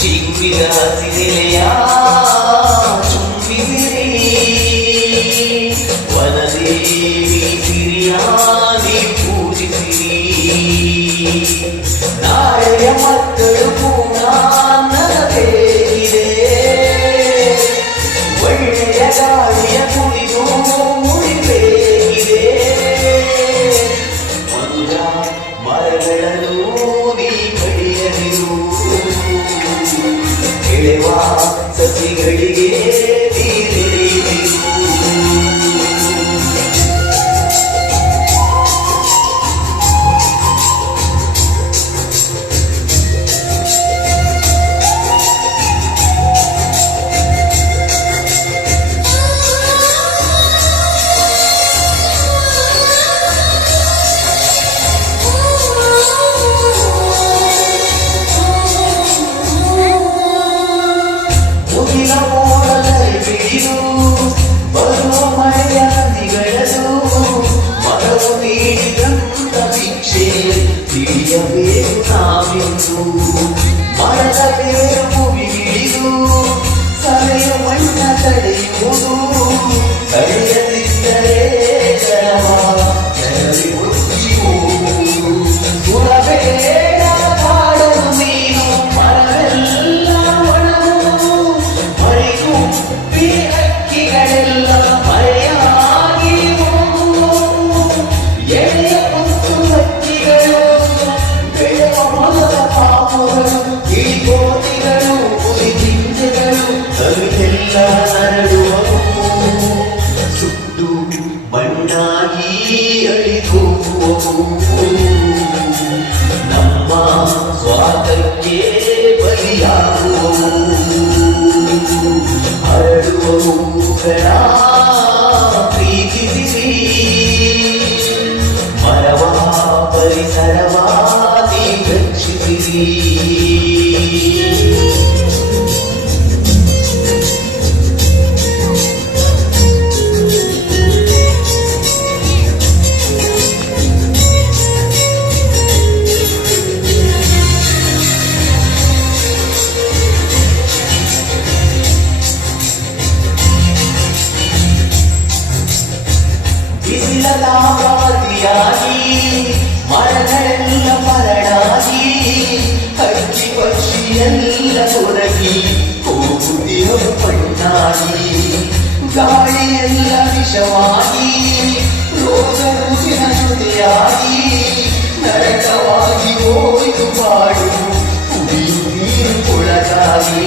ജീവിതത്തിലെയാ ದೇವಾ ಸತಿಗಳಿಗೆ so परिसरवादि गच्छति This is a love of the ಕಾರಣಗಳೆಲ್ಲ ಮರಳಾಗಿ ಹಚ್ಚಿ ಪಕ್ಷಿಯೆಲ್ಲ ಕೊರಗಿ ಹೋಗುದಿಯ ಪಣ್ಣಾಗಿ ಗಾಳಿಯೆಲ್ಲ ವಿಷವಾಗಿ ರೋಗ ರುಚಿನ ಜೊತೆಯಾಗಿ ನರಕವಾಗಿ ಹೋಯಿತು ಪಾಡು ಕುಡಿಯು ನೀರು ಕೊಳಗಾಗಿ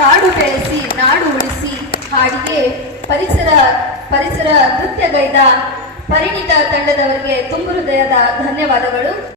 ಕಾಡು ಬೆಳೆಸಿ ನಾಡು ಉಳಿಸಿ ಹಾಡಿಗೆ ಪರಿಸರ ಪರಿಸರ ನೃತ್ಯಗೈದ ಪರಿಣಿತ ತಂಡದವರಿಗೆ ತುಂಬ ಹೃದಯದ ಧನ್ಯವಾದಗಳು.